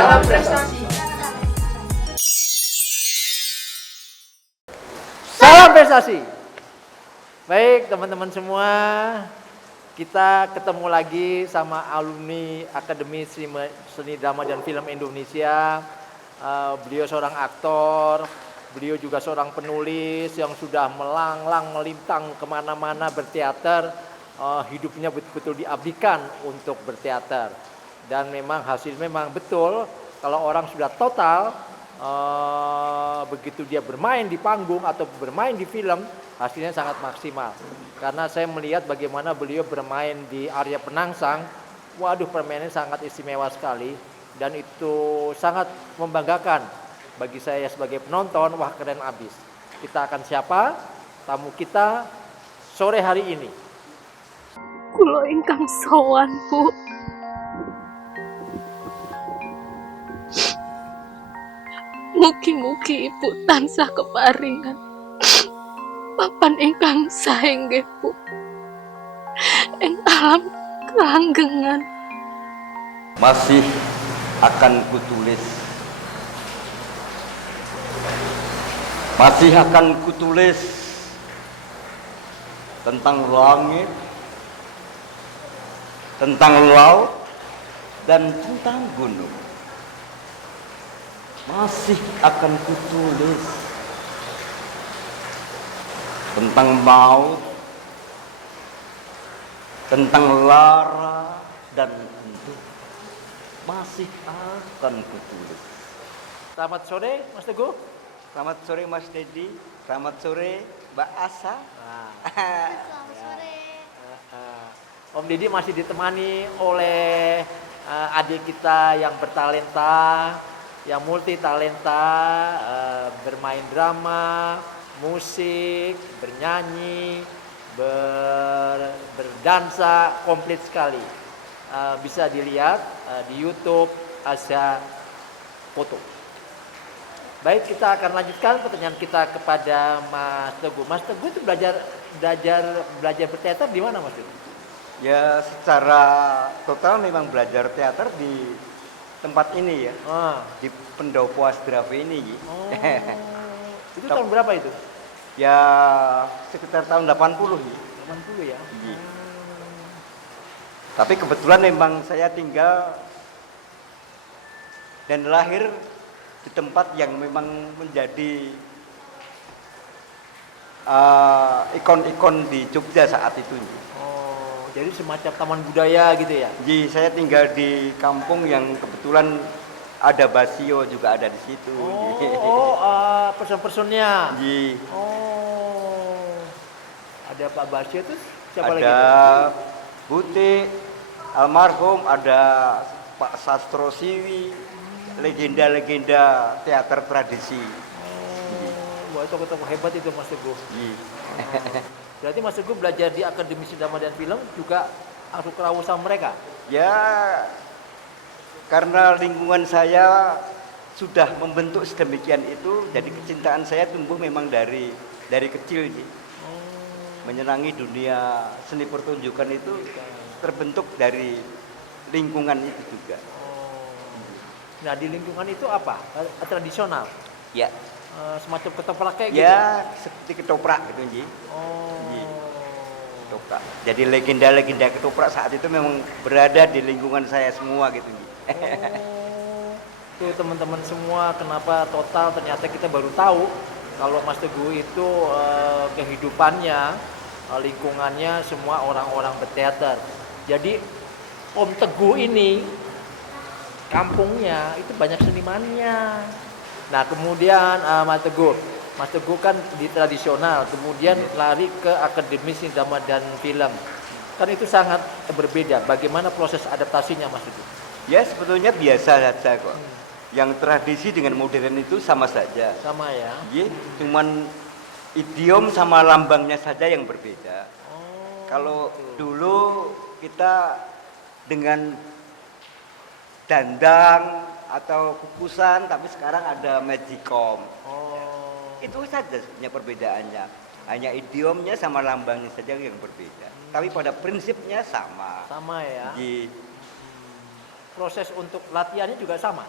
Salam prestasi. Salam prestasi. Baik teman-teman semua, kita ketemu lagi sama alumni Akademi Seni Drama dan Film Indonesia. Beliau seorang aktor, beliau juga seorang penulis yang sudah melanglang melintang kemana-mana berteater. Hidupnya betul-betul diabdikan untuk berteater. Dan memang hasilnya memang betul, kalau orang sudah total, begitu dia bermain di panggung atau bermain di film, hasilnya sangat maksimal. Karena saya melihat bagaimana beliau bermain di Arya Penangsang, waduh permainannya sangat istimewa sekali. Dan itu sangat membanggakan bagi saya sebagai penonton, wah keren abis. Kita akan siapa tamu kita sore hari ini? Kula ingkang sowan, Bu. Mugi-mugi Ibu tansah keparingan papan ingkang sae nggih, Bu. Ing alam kelanggengan. Masih akan kutulis, masih akan kutulis tentang langit, tentang laut, dan tentang gunung. Masih akan kutulis tentang maut, tentang lara dan endut. Masih akan kutulis. Selamat sore Mas Teguh. Selamat sore Mas Dedi. Selamat sore Mbak Asa. Selamat sore. Om Didi masih ditemani oleh adik kita yang bertalenta, yang multi talenta, bermain drama, musik, bernyanyi, berdansa, komplit sekali. Bisa dilihat di YouTube Asya Foto. Baik, kita akan lanjutkan pertanyaan kita kepada Mas Teguh. Mas Teguh itu belajar berteater di mana, Mas Teguh? Ya, secara total memang belajar teater di tempat ini ya, di Pendopo Asdrave ini. Itu tahun berapa itu? Ya, sekitar tahun 80 ya. 80 ya? Tapi kebetulan memang saya tinggal dan lahir di tempat yang memang menjadi ikon-ikon di Jogja saat itu. Oh, jadi semacam taman budaya gitu ya? Jadi saya tinggal di kampung yang kebetulan ada Basio juga ada di situ. Person-personnya. Ji. Oh, ada Pak Basio itu siapa lagi? Ada Butik, almarhum, ada Pak Sastro Siwi, legenda-legenda teater tradisi. Wah, tokoh-tokoh hebat itu Mas Teguh. Berarti Mas Teguh belajar di Akademi Drama dan Film juga masuk ke rawusan mereka? Ya, karena lingkungan saya sudah membentuk sedemikian itu, jadi kecintaan saya tumbuh memang dari kecil. Menyenangi dunia seni pertunjukan itu terbentuk dari lingkungan itu juga. Nah, di lingkungan itu apa? Tradisional? Ya. Semacam ketoprak kayak gitu? Ya, seperti ketoprak gitu, Ji. Ketoprak. Jadi legenda-legenda ketoprak saat itu memang berada di lingkungan saya semua gitu, Ji. Tuh teman-teman semua, kenapa total ternyata kita baru tahu kalau Mas Teguh itu kehidupannya, lingkungannya semua orang-orang berteater. Jadi Om Teguh ini kampungnya itu banyak senimannya. Nah kemudian Mas Teguh kan di tradisional, kemudian lari ke Akademi Seni Drama dan Film. Kan itu sangat berbeda. Bagaimana proses adaptasinya Mas Teguh? Ya sebetulnya biasa saja kok. Yang tradisi dengan modern itu sama saja. Sama ya? Iya, cuman idiom sama lambangnya saja yang berbeda. Kalau dulu kita dengan dandang atau kukusan, tapi sekarang ada magicom. Itu saja sebenarnya perbedaannya. Hanya idiomnya sama lambangnya saja yang berbeda. Tapi pada prinsipnya sama. Sama ya? Iya. Proses untuk latihannya juga sama?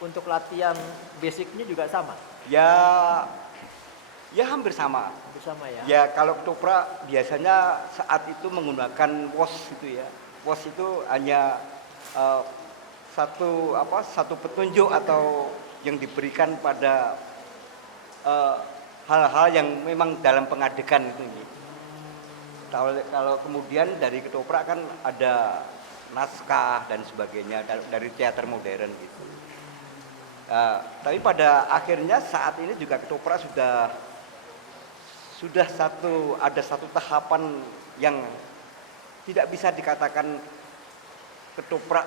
untuk latihan basicnya juga sama, Ya, ya hampir sama. bersama ya. Ya kalau ketoprak biasanya saat itu menggunakan wos itu ya. Wos itu hanya eh, satu petunjuk atau yang diberikan pada eh, hal-hal yang memang dalam pengadegan itu. Kalau kemudian dari ketoprak kan ada naskah dan sebagainya dari teater modern gitu. Tapi pada akhirnya saat ini juga ketoprak sudah ada satu tahapan yang tidak bisa dikatakan ketoprak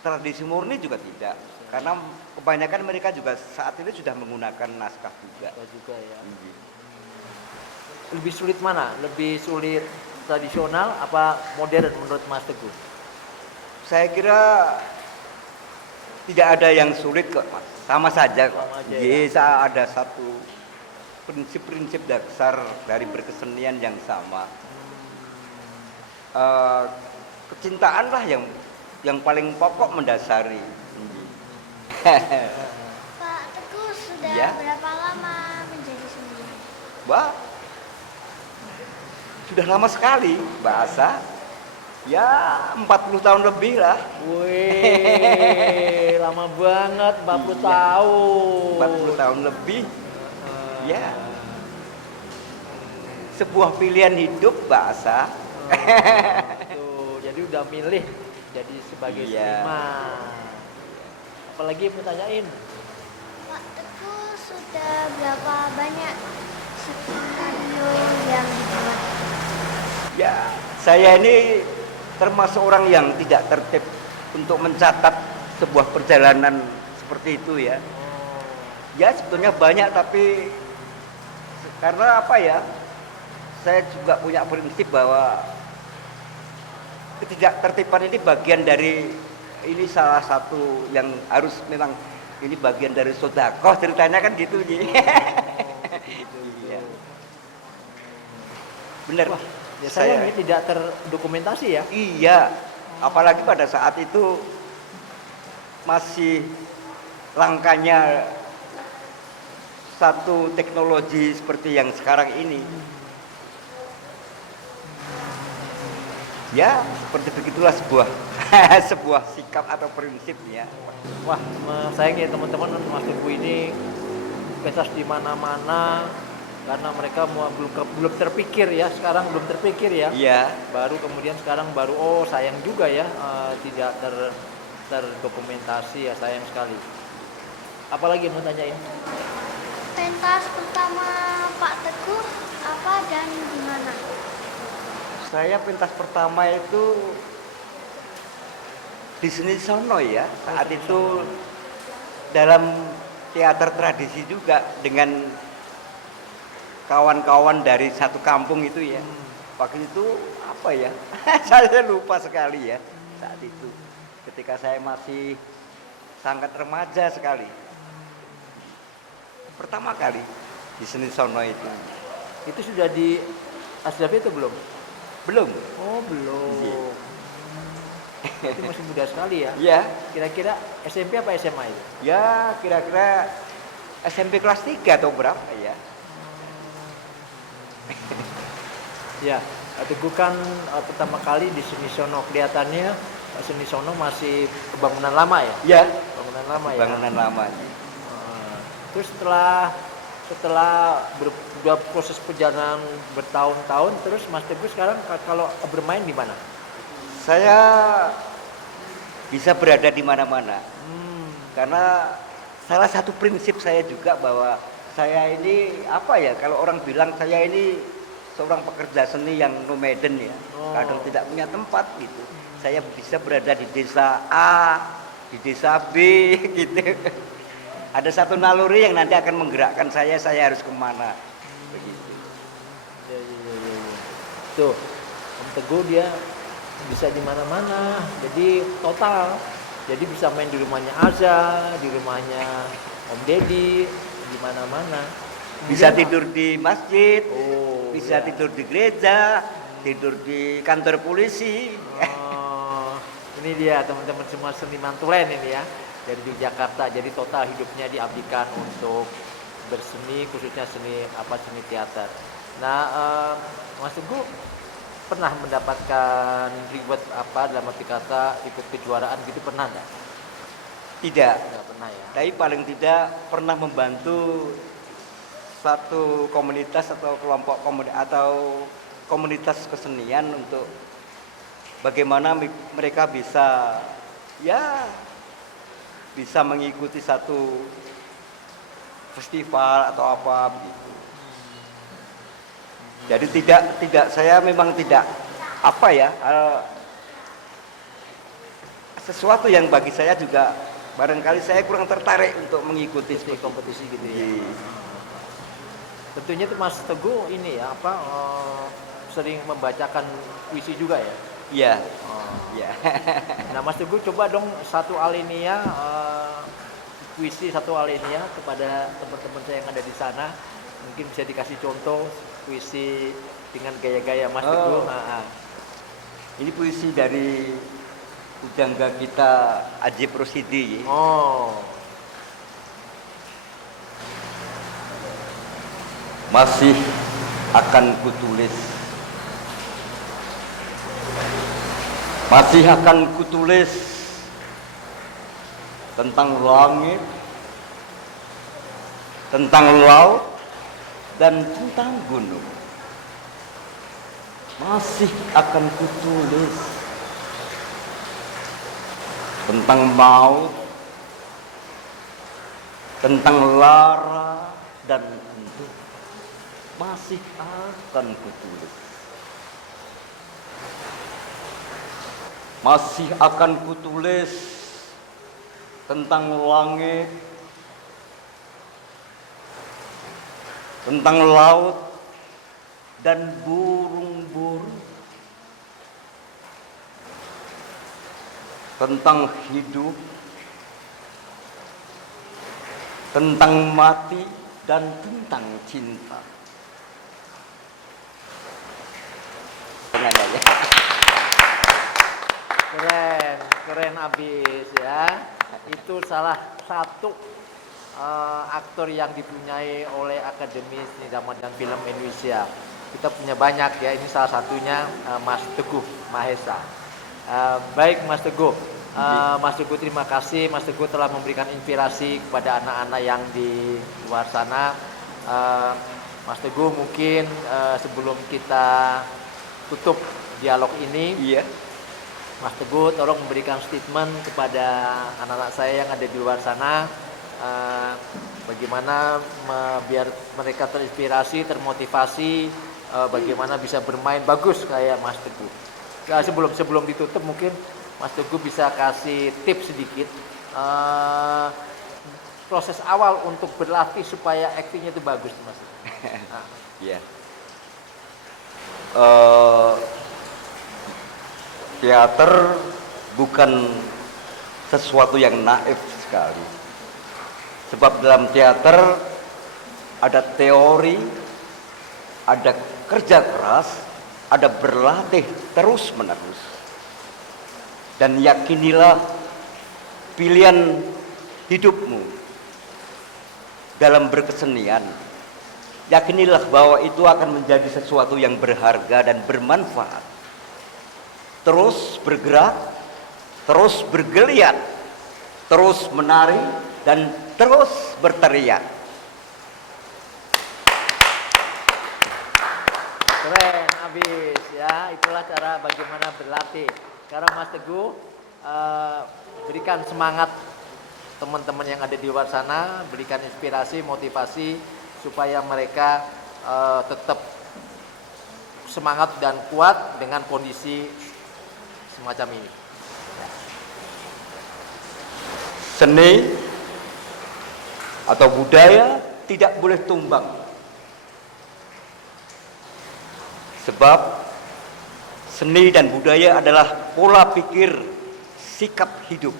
tradisi murni juga tidak, karena kebanyakan mereka juga saat ini sudah menggunakan naskah juga. Juga ya. Iya. Lebih sulit mana? Lebih sulit tradisional apa modern menurut Mas Teguh? Saya kira tidak ada yang sulit kok, Mas. Sama saja kok. Sama aja ya. Bisa ada satu prinsip-prinsip dasar dari berkesenian yang sama. Kecintaan lah yang paling pokok mendasari. Pak Teguh sudah Ya. berapa lama menjadi seniman? Wah, sudah lama sekali bahasa. Ya 40 tahun lebih lah. Wih, lama banget 40 Iya. tahun. 40 tahun lebih. Ya. Sebuah pilihan hidup bahasa. Tuh, jadi udah milih jadi sebagai Iya. seniman. Apalagi mau tanyain? Pak Teguh sudah berapa banyak skenario yang dibuat? Ya, saya ini termasuk orang yang tidak tertib untuk mencatat sebuah perjalanan seperti itu ya. Ya sebetulnya banyak, tapi karena apa ya, saya juga punya prinsip bahwa ketidaktertiban ini bagian dari, ini salah satu yang harus memang, ini bagian dari sodakoh ceritanya kan gitu Ji. Iya. Benar. Ya saya ini tidak terdokumentasi ya. Iya, apalagi pada saat itu masih langkanya satu teknologi seperti yang sekarang ini. Ya, seperti begitulah sebuah sebuah sikap atau prinsip ya. Wah, sayangnya teman-teman Mas Teguh ini pentas di mana-mana karena mereka belum terpikir ya, sekarang belum terpikir ya. Iya. Baru kemudian sekarang sayang juga ya tidak terdokumentasi ya, sayang sekali. Apalagi mau tanyain? Pentas pertama Pak Teguh apa dan di mana? Saya pentas pertama itu di Seni Sono ya. Saat itu dalam teater tradisi juga dengan kawan-kawan dari satu kampung itu ya. Waktu itu apa ya? Saya lupa sekali ya saat itu. Ketika saya masih sangat remaja sekali. Pertama kali di Seni Sono itu. Itu sudah di Asdafi itu belum? Belum. Oh, belum. Iya. Itu masih muda sekali ya. Ya, Kira-kira SMP apa SMA itu? ya kira-kira SMP kelas 3 atau berapa ya? Ya, Teguh kan pertama kali di Seni Sono, kelihatannya Seni Sono masih bangunan lama ya? Ya, Bangunan lama ya. bangunan lama. Terus setelah proses perjalanan bertahun-tahun, terus Mas Teguh sekarang kalau bermain di mana? Saya bisa berada di mana-mana. Karena salah satu prinsip saya juga bahwa saya ini apa ya, kalau orang bilang saya ini seorang pekerja seni yang nomaden ya, kadang tidak punya tempat gitu. Saya bisa berada di desa A, di desa B gitu. Ada satu naluri yang nanti akan menggerakkan saya harus kemana. Begitu. Ya. Tuh, Om Teguh dia bisa di mana-mana, jadi total. Jadi bisa main di rumahnya Aza, di rumahnya Om Deddy, di mana-mana. Bisa Dia tidur di masjid, Oh, bisa ya. tidur di gereja, tidur di kantor polisi. Oh, ini dia teman-teman semua seniman tulen ini ya. dari Yogyakarta. Jadi total hidupnya diabdikan untuk berseni, khususnya seni teater. Nah, Mas Teguh pernah mendapatkan reward dalam arti kata ikut kejuaraan gitu, pernah nggak? Tidak, Nggak pernah ya. tapi paling tidak pernah membantu satu komunitas atau kelompok komunitas kesenian untuk bagaimana mereka bisa bisa mengikuti satu festival atau apa begitu. Jadi tidak saya memang tidak sesuatu yang bagi saya juga barangkali saya kurang tertarik untuk mengikuti Kompetisi gitu ya. Iya. Tentunya tuh Mas Teguh ini ya sering membacakan puisi juga ya. Iya. Oh. Iya. Nah Mas Teguh coba dong satu alinea puisi satu alinea kepada teman-teman saya yang ada di sana. Mungkin bisa dikasih contoh puisi dengan gaya-gaya Mas Teguh. Ini puisi dari pujangga kita Ajib Rosidi. Oh. Masih akan kutulis, masih akan kutulis tentang langit, tentang laut, dan tentang gunung. Masih akan kutulis tentang maut, tentang lara dan endut. Masih akan kutulis. Masih akan kutulis tentang langit, tentang laut dan burung-burung, tentang hidup, tentang mati, dan tentang cinta. Sengaja ya. Keren abis ya. Itu salah satu aktor yang dipunyai oleh Akademi Seni Drama dan Film Indonesia. Kita punya banyak ya, ini salah satunya Mas Teguh Mahesa. Baik Mas Teguh, Mas Teguh terima kasih. Mas Teguh telah memberikan inspirasi kepada anak-anak yang di luar sana. Mas Teguh mungkin sebelum kita tutup dialog ini, Iya. Mas Teguh tolong memberikan statement kepada anak-anak saya yang ada di luar sana, bagaimana biar mereka terinspirasi, termotivasi, bagaimana bisa bermain bagus kayak Mas Teguh. Nah, sebelum ditutup mungkin Mas Teguh bisa kasih tips sedikit proses awal untuk berlatih supaya aktingnya itu bagus, Mas. Nah. Iya. Teater bukan sesuatu yang naif sekali. Sebab dalam teater ada teori, ada kerja keras, ada berlatih terus-menerus. Dan yakinilah pilihan hidupmu dalam berkesenian. Yakinilah bahwa itu akan menjadi sesuatu yang berharga dan bermanfaat. Terus bergerak, terus bergeliat, terus menari, dan terus berteriak. Keren, habis ya. Itulah cara bagaimana berlatih. Sekarang Mas Teguh berikan semangat teman-teman yang ada di luar sana, berikan inspirasi, motivasi supaya mereka tetap semangat dan kuat dengan kondisi semacam ini. Seni atau budaya tidak boleh tumbang. Sebab seni dan budaya adalah pola pikir, sikap hidup.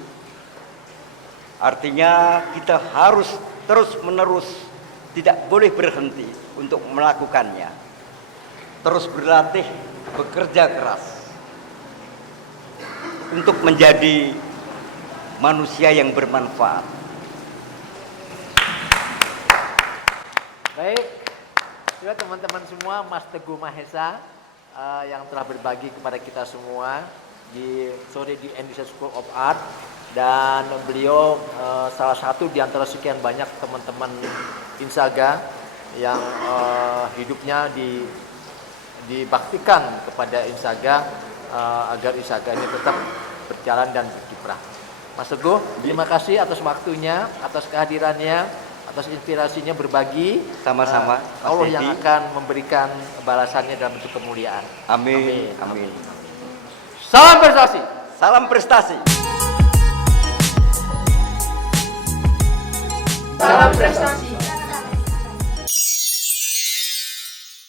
Artinya kita harus terus-menerus, tidak boleh berhenti untuk melakukannya. Terus berlatih, bekerja keras untuk menjadi manusia yang bermanfaat. Baik, juga teman-teman semua, Mas Teguh Mahesa yang telah berbagi kepada kita semua di sore di Indonesia School of Art, dan beliau salah satu di antara sekian banyak teman-teman Insaga yang hidupnya dibaktikan kepada Insaga agar Insaga ini tetap berjalan dan berkiprah. Mas Teguh, terima kasih atas waktunya, atas kehadirannya, atas inspirasinya berbagi. Sama-sama, Mas Allah yang Dedi. akan memberikan balasannya dalam bentuk kemuliaan. Amin. Amin. Salam prestasi. Salam prestasi. Salam prestasi.